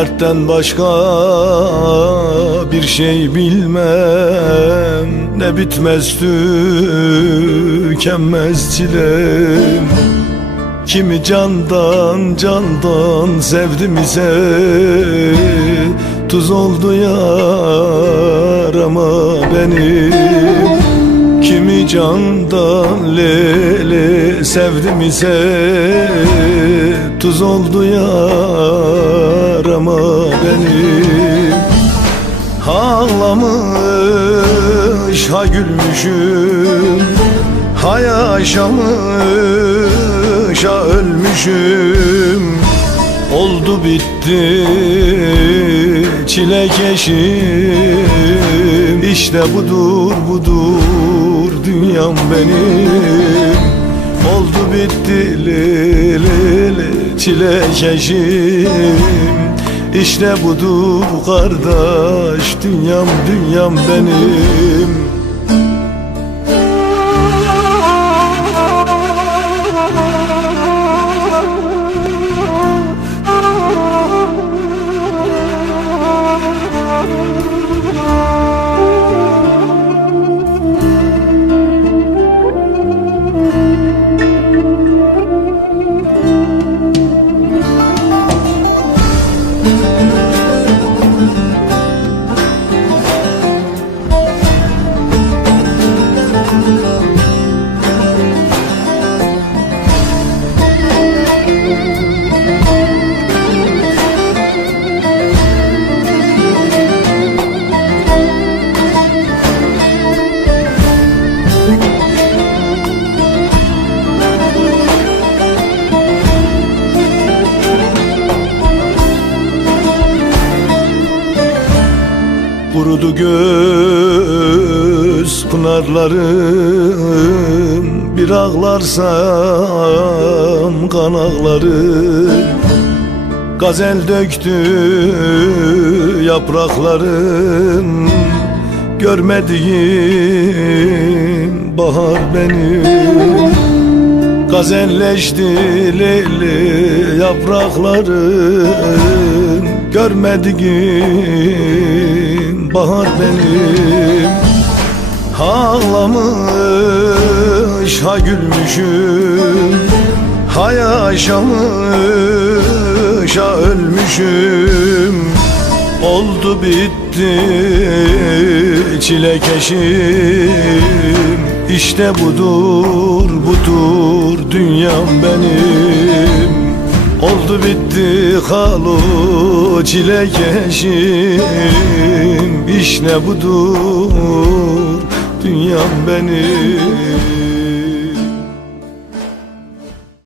Hasretten başka bir şey bilmem. Ne bitmez tükenmez çilem. Kimi candan candan sevdim ise Tuz oldu yarama benim Kimi candan lele sevdim ise Tuz oldu yarama benim. Ağlamış ha gülmüşüm. Ha yaşamış ha ölmüşüm. Oldu bitti çilekeşim İşte budur budur dünyam benim Oldu bitti lele çilekeşim İşte budur kardeş dünyam dünyam benim Kurudu göz pınarlarım. Bir ağlarsam kan ağlarım Gazel döktü yapraklarım. Görmediğim bahar benim Gazelleşti leyli yapraklarım. Görmediğim bahar benim. Ağlamış ha gülmüşüm. Ha yaşamış ha ölmüşüm. Oldu bitti çilekeşim İşte budur budur dünyam benim Oldu bitti halu çilekeşim İşte budur? Dünyam benim